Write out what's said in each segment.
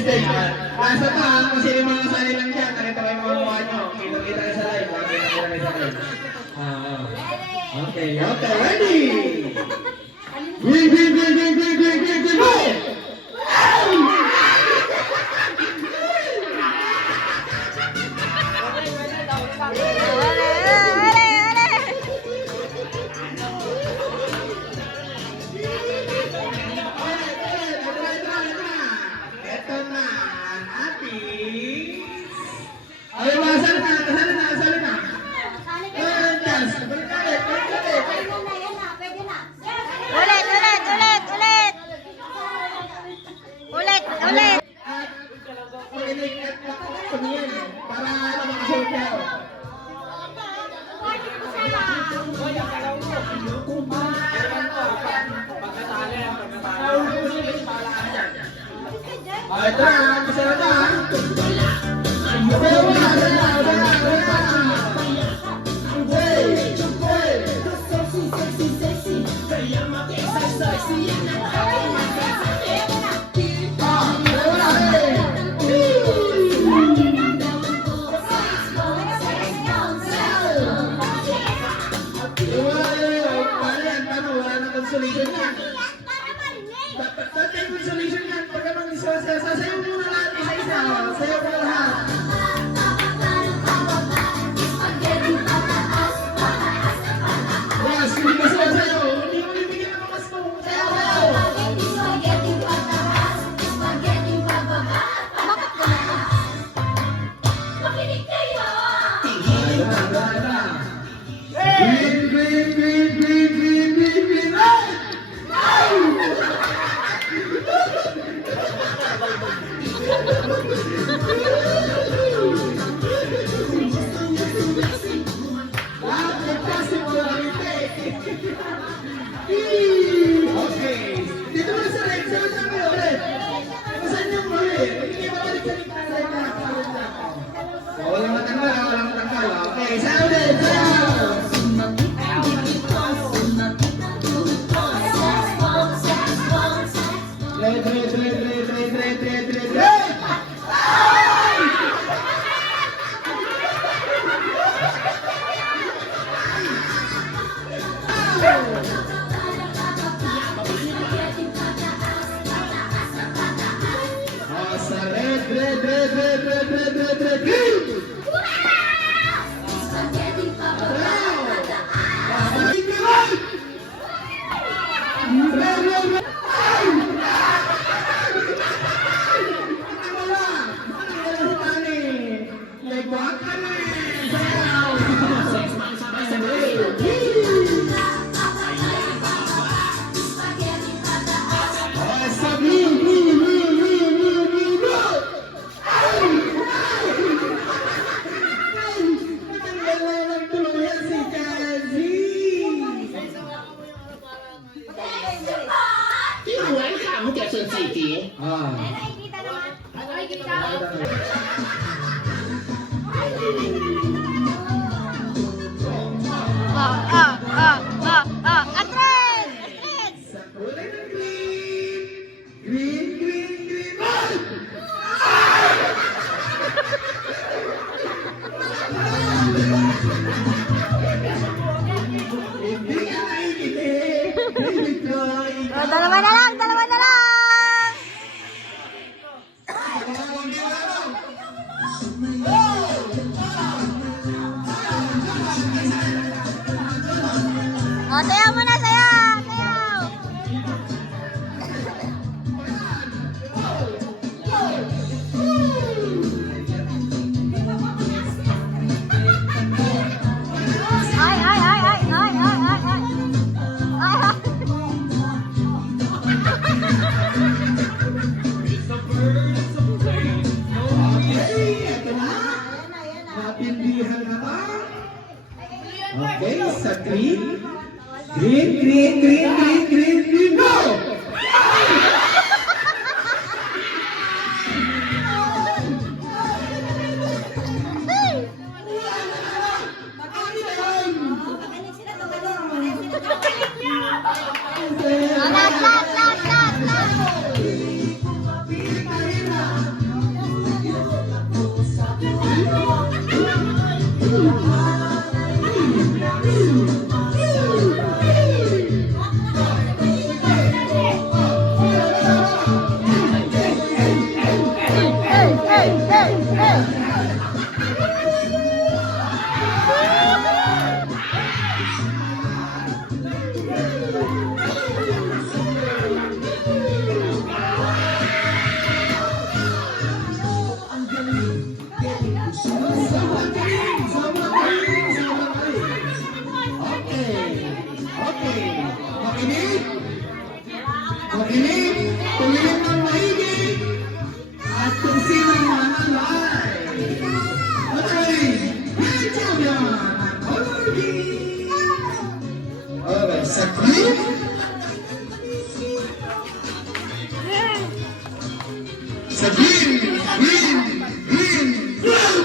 stage. Nasa pa, kasi yung mga sali lang dyan. Nakita ko yung mga mukha nyo. Kita na sa live. Kita na sa live. Okay, ready? Green, green, green, green, green, green, green, green, go! Ito na, masarap na. Consolation yan. Tatay consolation yan. Pagka sasayaw mo na lahat isa-isa. Sayaw mo na lahat. Yes, hindi ka sasayaw. Hindi mo bibigyan ng mas mo. Sayaw, sayaw. Makinig kayo! Green, green, green, green, green, green, green. Okay. Dito na sa red. Sa red. Saan yung red? Hindi ba balik sa red na? Walang matanggal. Walang matanggal. Okay. Sa red. City. Nakikita naman. Nakikita. Atras! Sa kulay ng green! Green, green, green! Hindi ka naikinig! Hindi ko ikaw! Dalawa na lang! Dalawa na lang! Sayaw mo na, sayaw! Sayaw! Ay, ay, ay, ay, ay, ay, ay, ay. Natindihan na ba? Okay, sa green. Green, green, green, green, green, green, go! Lat, lat, lat, lat, lat. Hey, hey, hey, hey. Makinig, tumingin ng maigi, at kung sino ang manalo ay Grand Champion ng Color Green. Okay, sa green. Sa green, green, green, green.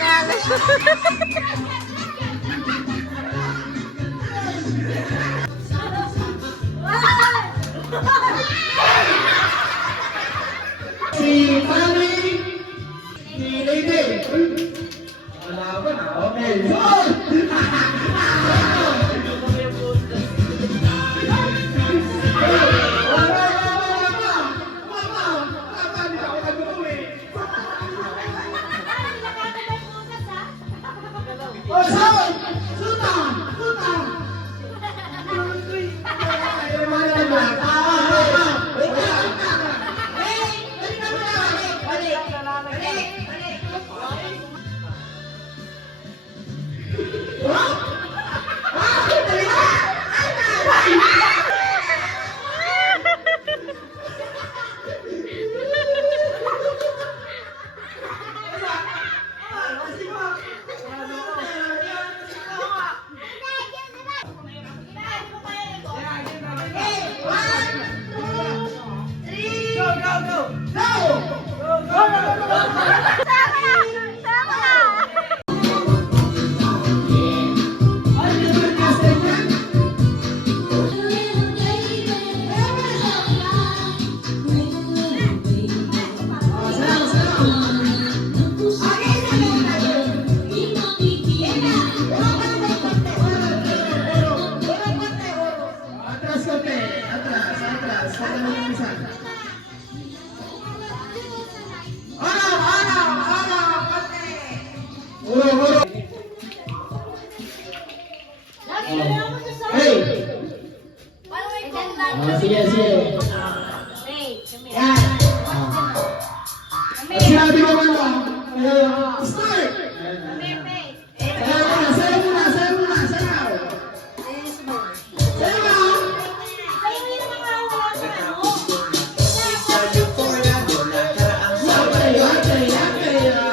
Nanalo siya. Si Fanny, si Lady. Wala ba na? Okay. Atras konti, atras. Kaya mo yung isa. Araw, konti. Ulo. Hey! Sige. Yan. Sinabi naman lang. Start! Sayo muna. Sayaw!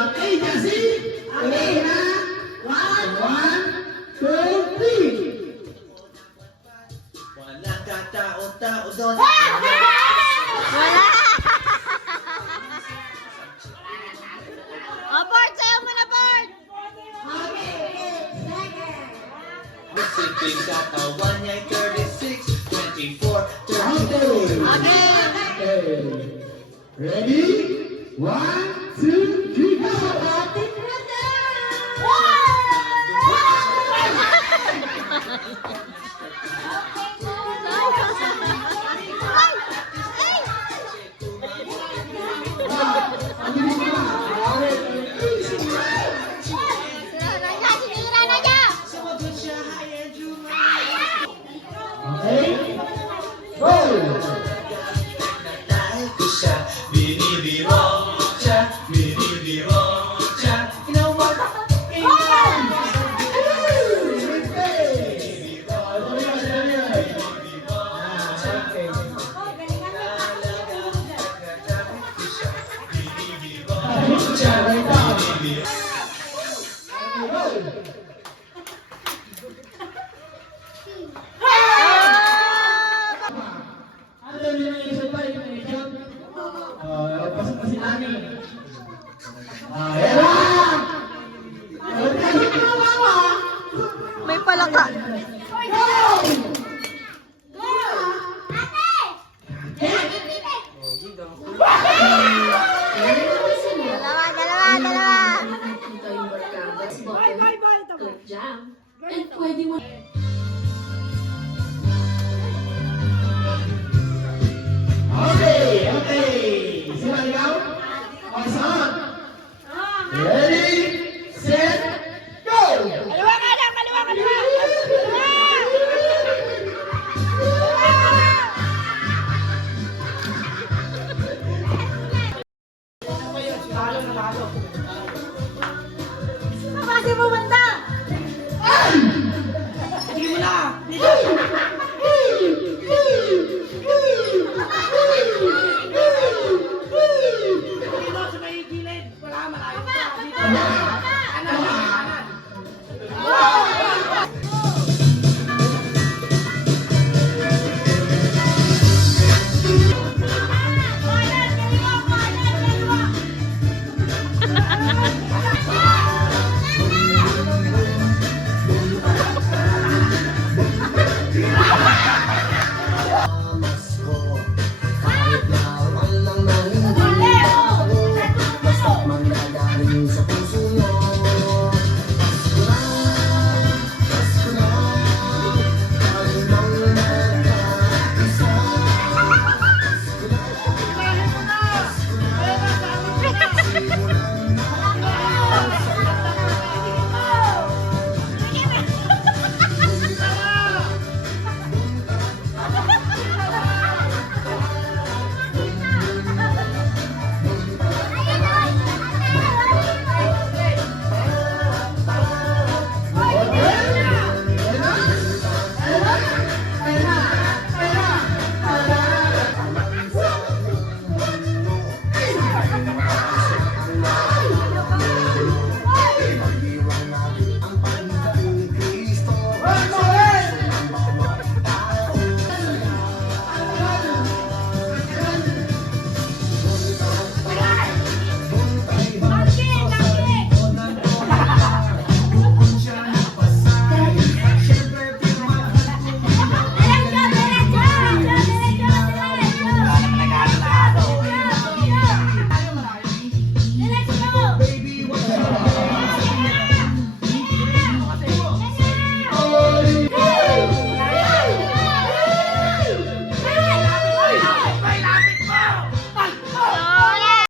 Okay, Jesse. Okay na. One, two, three. Walang katao-tao doon. Wala! O, Bart! Sayaw mo na, Bart! Siping katawan niya'y 36, 24, 34. Again! Okay. Ready? One, two, three, go! Sinira na niya! Okay? Go! Dahil ko siya, binibiro siya. You know what? May palaka. Dalawa. Dalawa. jam. And pwede mo